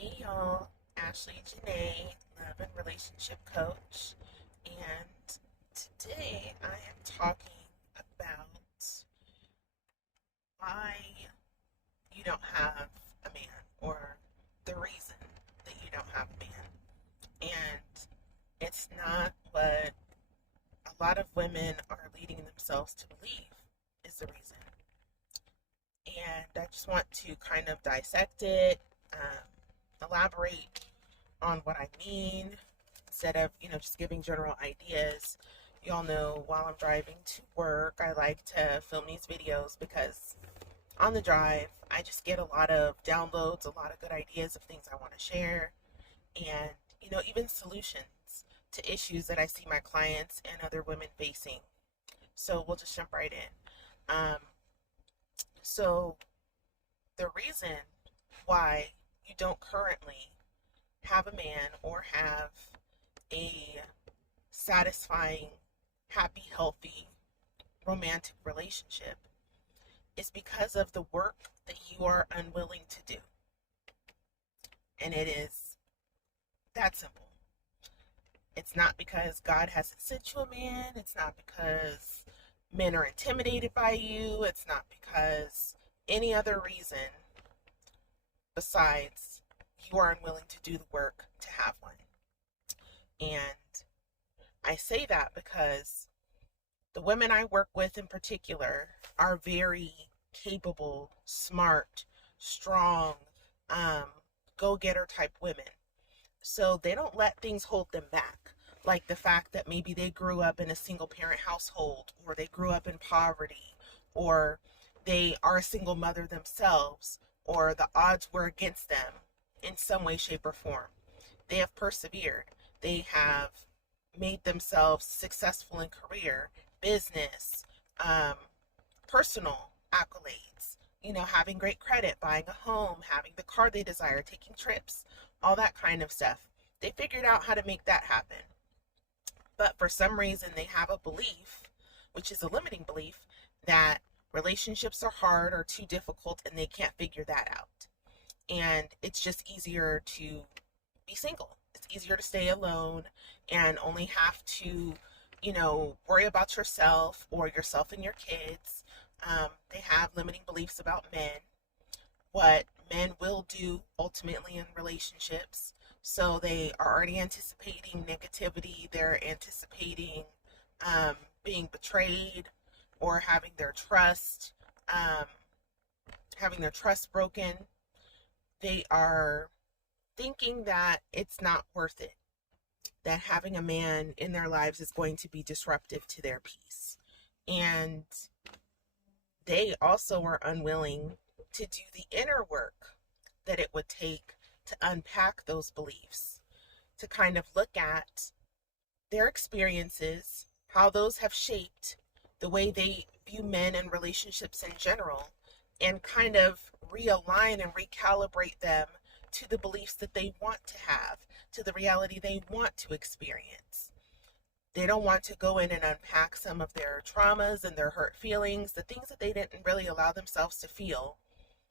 Hey y'all, Ashley Janae, love and relationship coach, and today I am talking about why you don't have a man, or the reason that you don't have a man. And it's not what a lot of women are leading themselves to believe is the reason. And I just want to kind of dissect it, elaborate on what I mean instead of, just giving general ideas. You all know while I'm driving to work, I like to film these videos because on the drive, I just get a lot of downloads, a lot of good ideas of things I want to share, and, even solutions to issues that I see my clients and other women facing. So we'll just jump right in. So the reason why you don't currently have a man or have a satisfying, happy, healthy, romantic relationship is because of the work that you are unwilling to do. And it is that simple. It's not because God hasn't sent you a man. It's not because men are intimidated by you. It's not because any other reason besides you are unwilling to do the work to have one. And I say that because the women I work with in particular are very capable, smart, strong, go-getter type women. So they don't let things hold them back. Like the fact that maybe they grew up in a single parent household, or they grew up in poverty, or they are a single mother themselves, or the odds were against them in some way, shape, or form. They have persevered. They have made themselves successful in career, business, personal accolades, having great credit, buying a home, having the car they desire, taking trips, all that kind of stuff. They figured out how to make that happen. But for some reason, they have a belief, which is a limiting belief, that relationships are hard or too difficult and they can't figure that out. And it's just easier to be single. It's easier to stay alone and only have to, worry about yourself or yourself and your kids. They have limiting beliefs about men, what men will do ultimately in relationships. So they are already anticipating negativity. They're anticipating being betrayed or um, having their trust broken. They are thinking that it's not worth it, that having a man in their lives is going to be disruptive to their peace. And they also are unwilling to do the inner work that it would take to unpack those beliefs, to kind of look at their experiences, how those have shaped the way they view men and relationships in general, and kind of realign and recalibrate them to the beliefs that they want to have, to the reality they want to experience. They don't want to go in and unpack some of their traumas and their hurt feelings, the things that they didn't really allow themselves to feel.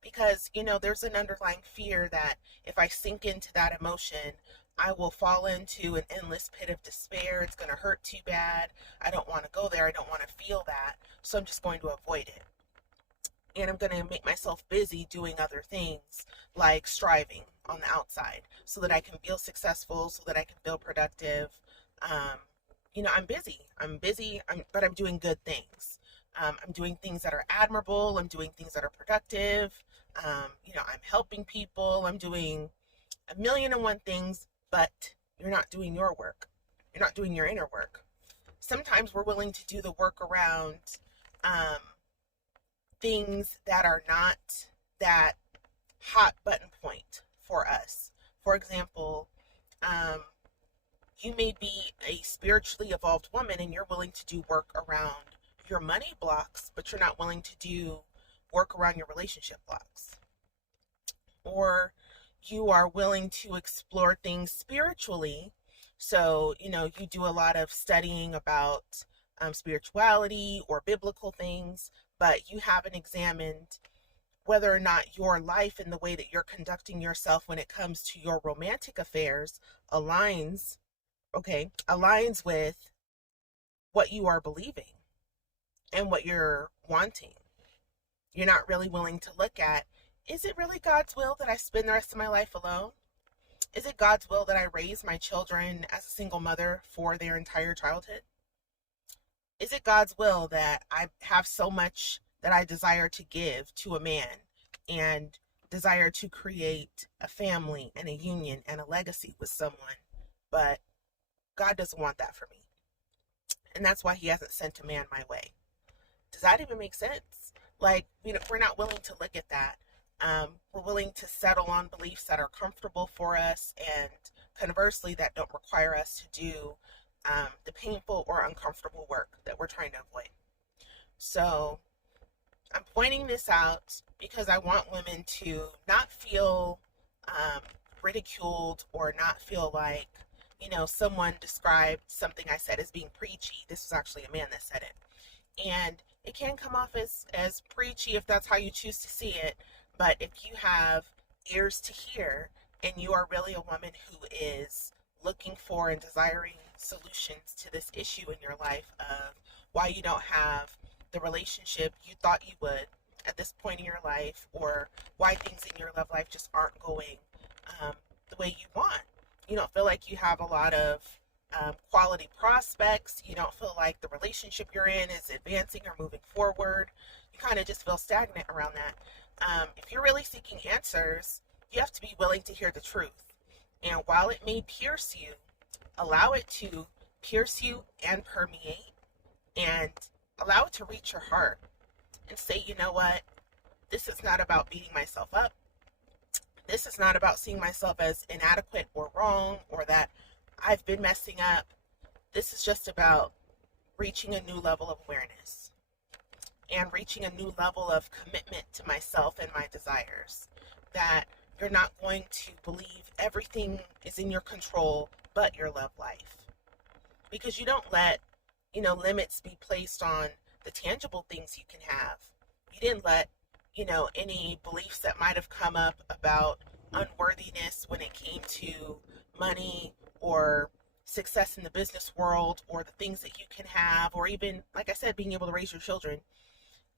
Because, there's an underlying fear that if I sink into that emotion, I will fall into an endless pit of despair. It's going to hurt too bad. I don't want to go there. I don't want to feel that. So I'm just going to avoid it. And I'm going to make myself busy doing other things like striving on the outside so that I can feel successful, so that I can feel productive. I'm busy. But I'm doing good things. I'm doing things that are admirable. I'm doing things that are productive. I'm helping people. I'm doing a million and one things, but you're not doing your work. You're not doing your inner work. Sometimes we're willing to do the work around things that are not that hot button point for us. For example, you may be a spiritually evolved woman and you're willing to do work around your money blocks, but you're not willing to do work around your relationship blocks. Or you are willing to explore things spiritually. So, you do a lot of studying about spirituality or biblical things, but you haven't examined whether or not your life and the way that you're conducting yourself when it comes to your romantic affairs aligns, aligns with what you are believing and what you're wanting. You're not really willing to look at, is it really God's will that I spend the rest of my life alone? Is it God's will that I raise my children as a single mother for their entire childhood? Is it God's will that I have so much that I desire to give to a man and desire to create a family and a union and a legacy with someone, but God doesn't want that for me? And that's why he hasn't sent a man my way. Does that even make sense? Like, we're not willing to look at that. We're willing to settle on beliefs that are comfortable for us, and conversely, that don't require us to do the painful or uncomfortable work that we're trying to avoid. So I'm pointing this out because I want women to not feel ridiculed or not feel like, someone described something I said as being preachy. This was actually a man that said it. And it can come off as preachy if that's how you choose to see it. But if you have ears to hear and you are really a woman who is looking for and desiring solutions to this issue in your life of why you don't have the relationship you thought you would at this point in your life, or why things in your love life just aren't going the way you want. You don't feel like you have a lot of quality prospects. You don't feel like the relationship you're in is advancing or moving forward. You kind of just feel stagnant around that. If you're really seeking answers, you have to be willing to hear the truth. And while it may pierce you, allow it to pierce you and permeate, and allow it to reach your heart and say, you know what? This is not about beating myself up. This is not about seeing myself as inadequate or wrong, or that I've been messing up. This is just about reaching a new level of awareness and reaching a new level of commitment to myself and my desires. That you're not going to believe everything is in your control but your love life. Because you don't let, limits be placed on the tangible things you can have. You didn't let, any beliefs that might have come up about unworthiness when it came to money or success in the business world, or the things that you can have, or even, like I said, being able to raise your children.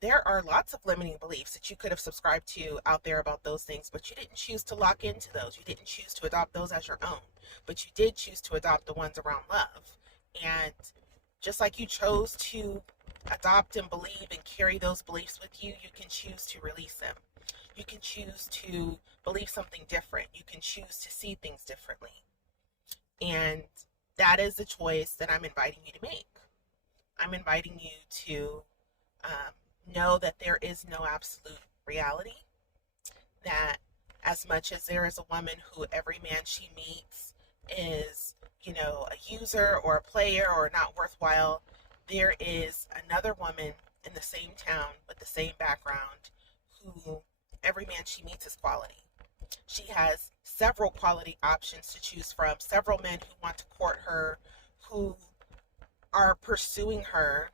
There are lots of limiting beliefs that you could have subscribed to out there about those things, but you didn't choose to lock into those. You didn't choose to adopt those as your own, but you did choose to adopt the ones around love. And just like you chose to adopt and believe and carry those beliefs with you, you can choose to release them. You can choose to believe something different. You can choose to see things differently. And that is the choice that I'm inviting you to make. I'm inviting you to know that there is no absolute reality. That as much as there is a woman who every man she meets is, a user or a player or not worthwhile, there is another woman in the same town with the same background who every man she meets is quality. She has several quality options to choose from, several men who want to court her, who are pursuing her,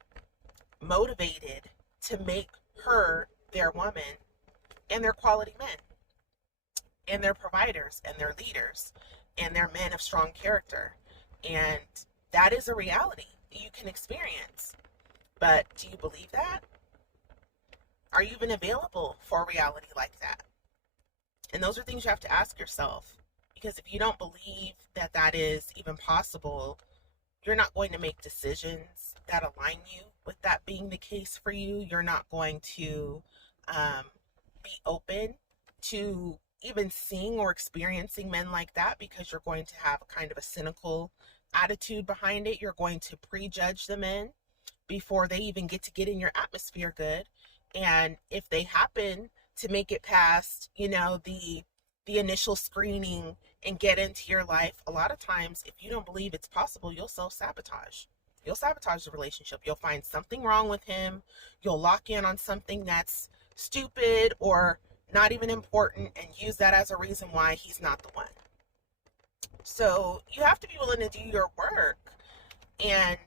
motivated to make her their woman, and they're quality men, and they're providers, and they're leaders, and they're men of strong character. And that is a reality that you can experience. But do you believe that? Are you even available for a reality like that? And those are things you have to ask yourself. Because if you don't believe that that is even possible, you're not going to make decisions that align you with that being the case for you. You're not going to be open to even seeing or experiencing men like that, because you're going to have a kind of a cynical attitude behind it. You're going to prejudge the men before they even get in your atmosphere good. And if they happen to make it past, the initial screening and get into your life, a lot of times, if you don't believe it's possible, you'll self-sabotage. You'll sabotage the relationship. You'll find something wrong with him. You'll lock in on something that's stupid or not even important and use that as a reason why he's not the one. So you have to be willing to do your work. And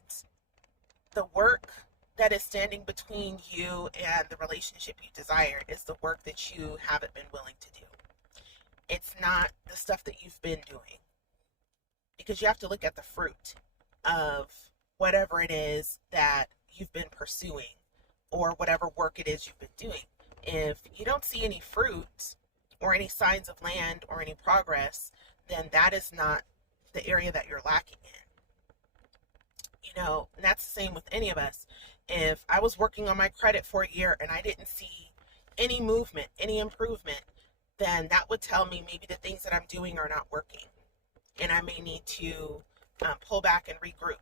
the work that is standing between you and the relationship you desire is the work that you haven't been willing to do. It's not the stuff that you've been doing, because you have to look at the fruit of whatever it is that you've been pursuing or whatever work it is you've been doing. If you don't see any fruit or any signs of land or any progress, then that is not the area that you're lacking in. And that's the same with any of us. If I was working on my credit for a year and I didn't see any movement, any improvement, then that would tell me maybe the things that I'm doing are not working, and I may need to pull back and regroup.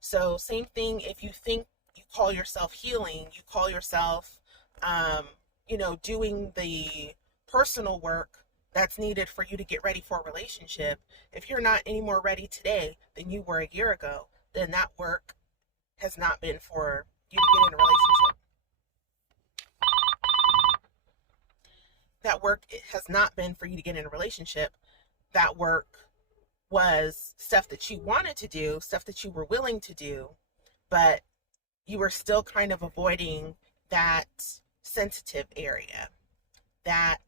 So same thing, if you think you call yourself healing, you call yourself, doing the personal work that's needed for you to get ready for a relationship. If you're not any more ready today than you were a year ago, then that work has not been for you to get in a relationship. That work has not been for you to get in a relationship. That work was stuff that you wanted to do, stuff that you were willing to do, but you were still kind of avoiding that sensitive area, that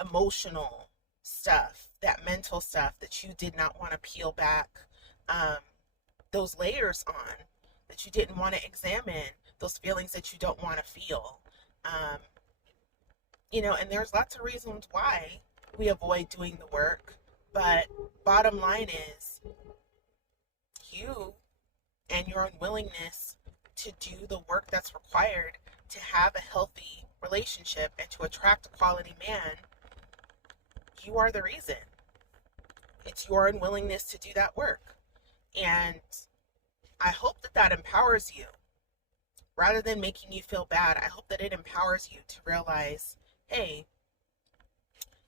emotional stuff, that mental stuff that you did not want to peel back those layers on, that you didn't want to examine, those feelings that you don't want to feel. And there's lots of reasons why we avoid doing the work, but bottom line is you and your unwillingness to do the work that's required to have a healthy relationship and to attract a quality man. You are the reason. It's your unwillingness to do that work. And I hope that empowers you. Rather than making you feel bad, I hope that it empowers you to realize, hey,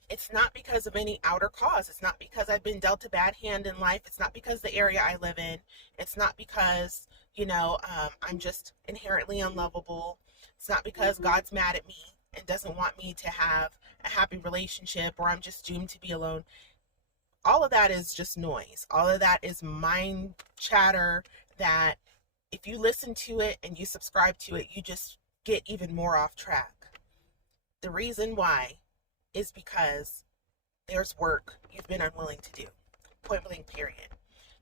it's not because of any outer cause. It's not because I've been dealt a bad hand in life. It's not because the area I live in. It's not because, I'm just inherently unlovable. It's not because God's mad at me and doesn't want me to have a happy relationship, or I'm just doomed to be alone. All of that is just noise. All of that is mind chatter that if you listen to it and you subscribe to it, you just get even more off track. The reason why is because there's work you've been unwilling to do. Point blank, period.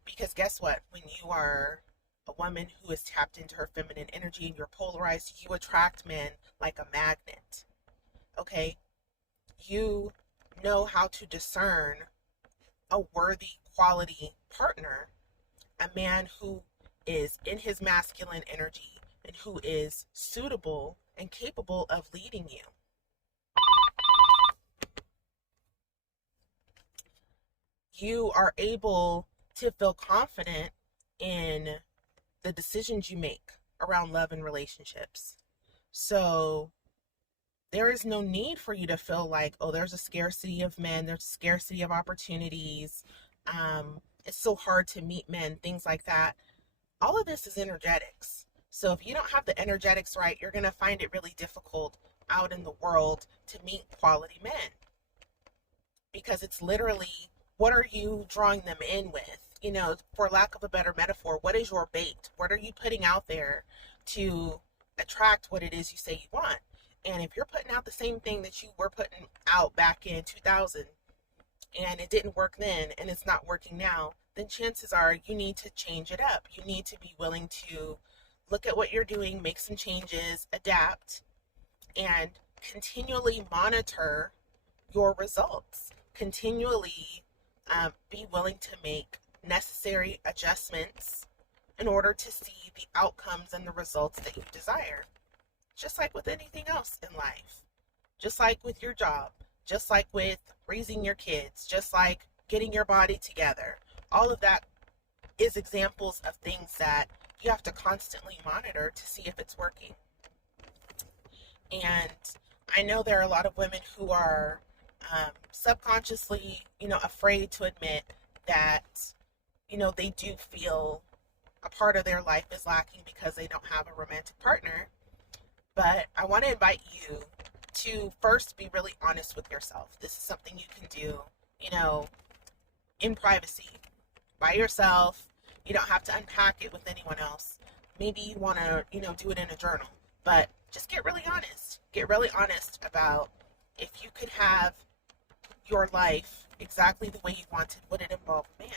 Because guess what? When you are a woman who is tapped into her feminine energy and you're polarized, you attract men like a magnet. Okay? You know how to discern a worthy quality partner, a man who is in his masculine energy and who is suitable and capable of leading you. You are able to feel confident in the decisions you make around love and relationships. So there is no need for you to feel like, oh, there's a scarcity of men, there's a scarcity of opportunities, it's so hard to meet men, things like that. All of this is energetics. So if you don't have the energetics right, you're going to find it really difficult out in the world to meet quality men. Because it's literally, what are you drawing them in with? For lack of a better metaphor, what is your bait? What are you putting out there to attract what it is you say you want? And if you're putting out the same thing that you were putting out back in 2000 and it didn't work then and it's not working now, then chances are you need to change it up. You need to be willing to look at what you're doing, make some changes, adapt, and continually monitor your results. Continually be willing to make necessary adjustments in order to see the outcomes and the results that you desire. Just like with anything else in life, just like with your job, just like with raising your kids, just like getting your body together. All of that is examples of things that you have to constantly monitor to see if it's working. And I know there are a lot of women who are subconsciously, afraid to admit that, they do feel a part of their life is lacking because they don't have a romantic partner. But I want to invite you to first be really honest with yourself. This is something you can do, in privacy, by yourself. You don't have to unpack it with anyone else. maybe you want to, do it in a journal, but just get really honest. Get really honest about if you could have your life exactly the way you wanted, would it involve a man?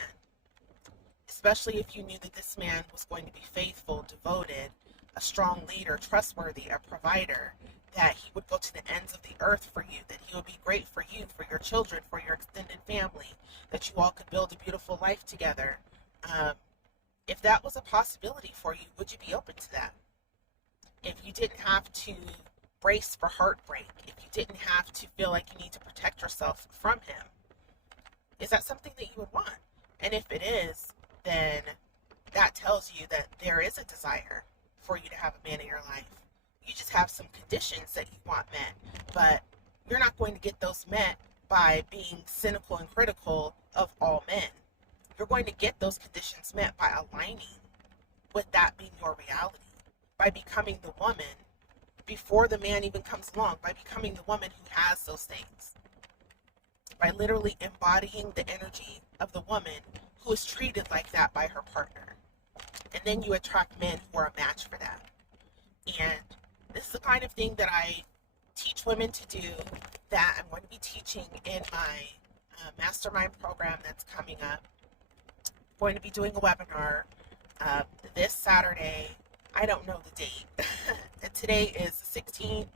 Especially if you knew that this man was going to be faithful, devoted, a strong leader, trustworthy, a provider, that he would go to the ends of the earth for you, that he would be great for you, for your children, for your extended family, that you all could build a beautiful life together. If that was a possibility for you, would you be open to that? If you didn't have to brace for heartbreak, if you didn't have to feel like you need to protect yourself from him, is that something that you would want? And if it is, then that tells you that there is a desire for you to have a man in your life. You just have some conditions that you want met, but you're not going to get those met by being cynical and critical of all men. You're going to get those conditions met by aligning with that being your reality, by becoming the woman before the man even comes along, by becoming the woman who has those things, by literally embodying the energy of the woman who is treated like that by her partner. And then you attract men who are a match for that. And this is the kind of thing that I teach women to do, that I'm going to be teaching in my mastermind program that's coming up. I'm going to be doing a webinar this Saturday. I don't know the date. And today is the 16th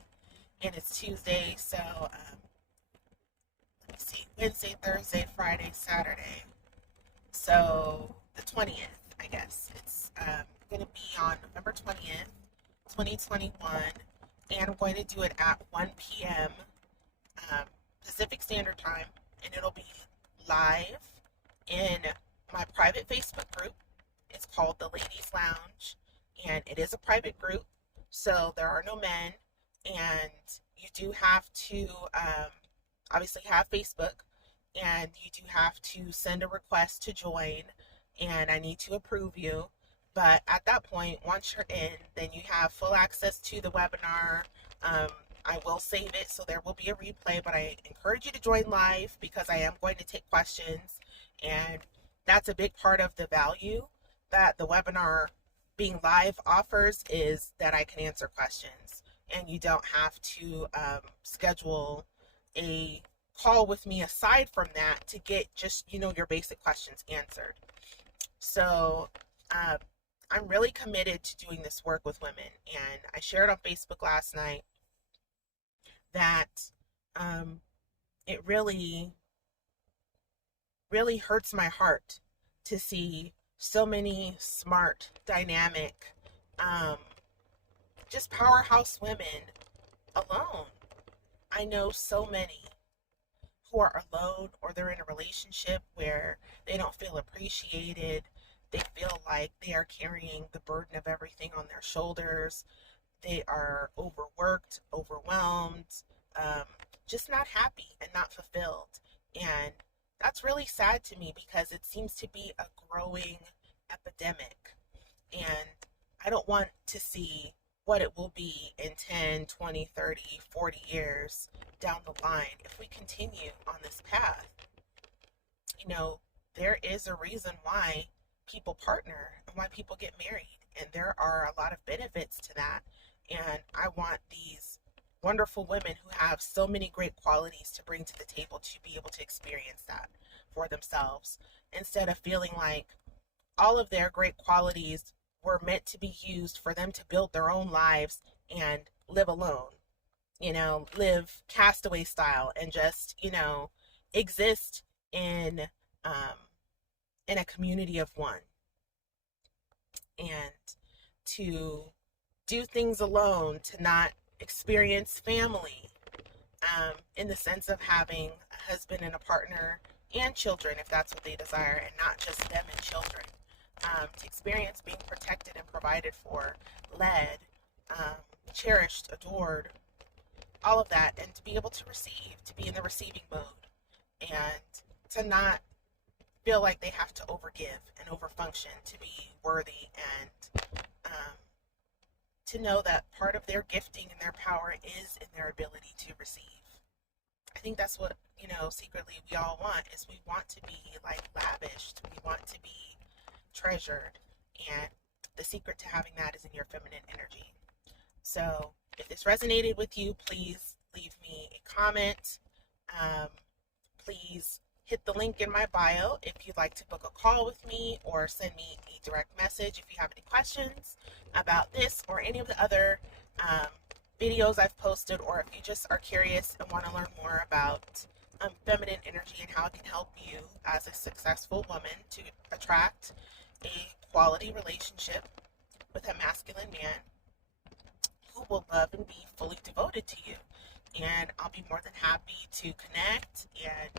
and it's Tuesday. So let me see, Wednesday, Thursday, Friday, Saturday. So the 20th, I guess. It's going to be on November 20th, 2021. And I'm going to do it at 1 p.m. Pacific Standard Time. And it'll be live in my private Facebook group. It's called the Ladies Lounge. And it is a private group. So there are no men. And you do have to obviously have Facebook. And you do have to send a request to join. And I need to approve you. But at that point, once you're in, then you have full access to the webinar. I will save it, so there will be a replay, but I encourage you to join live because I am going to take questions. And that's a big part of the value that the webinar being live offers, is that I can answer questions. And you don't have to schedule a call with me aside from that to get just, your basic questions answered. So I'm really committed to doing this work with women. And I shared on Facebook last night that it really, really hurts my heart to see so many smart, dynamic, just powerhouse women alone. I know so many who are alone, or they're in a relationship where they don't feel appreciated. They feel like they are carrying the burden of everything on their shoulders. They are overworked, overwhelmed, just not happy and not fulfilled. And that's really sad to me because it seems to be a growing epidemic. And I don't want to see what it will be in 10, 20, 30, 40 years down the line if we continue on this path. There is a reason why people partner and why people get married, and there are a lot of benefits to that. And I want these wonderful women who have so many great qualities to bring to the table to be able to experience that for themselves, instead of feeling like all of their great qualities were meant to be used for them to build their own lives and live alone, live castaway style and just, exist in a community of one, and to do things alone, to not experience family in the sense of having a husband and a partner and children, if that's what they desire, and not just them and children. To experience being protected and provided for, led, cherished, adored, all of that, and to be able to receive, to be in the receiving mode, and to not feel like they have to overgive and overfunction to be worthy, and to know that part of their gifting and their power is in their ability to receive. I think that's what, secretly we all want, is we want to be like lavished. We want to be treasured. And the secret to having that is in your feminine energy. So if this resonated with you, please leave me a comment. Please hit the link in my bio if you'd like to book a call with me, or send me a direct message if you have any questions about this or any of the other videos I've posted, or if you just are curious and want to learn more about feminine energy and how it can help you as a successful woman to attract a quality relationship with a masculine man who will love and be fully devoted to you. And I'll be more than happy to connect and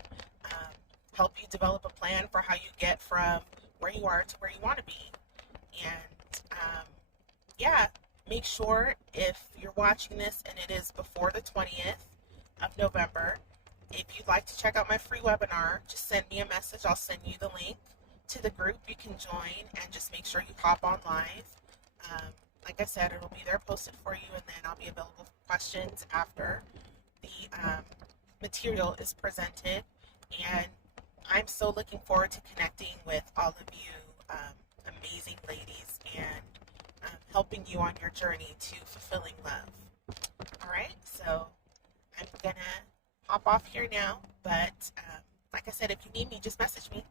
help you develop a plan for how you get from where you are to where you want to be. And yeah, make sure if you're watching this and it is before the 20th of November, if you'd like to check out my free webinar, just send me a message. I'll send you the link to the group you can join, and just make sure you hop on live. Like I said, it'll be there posted for you, and then I'll be available for questions after the material is presented. And I'm so looking forward to connecting with all of you amazing ladies and helping you on your journey to fulfilling love. All right, so I'm gonna hop off here now, but like I said, if you need me, just message me.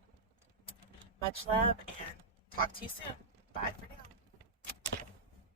Much love, and talk to you soon. Bye for now.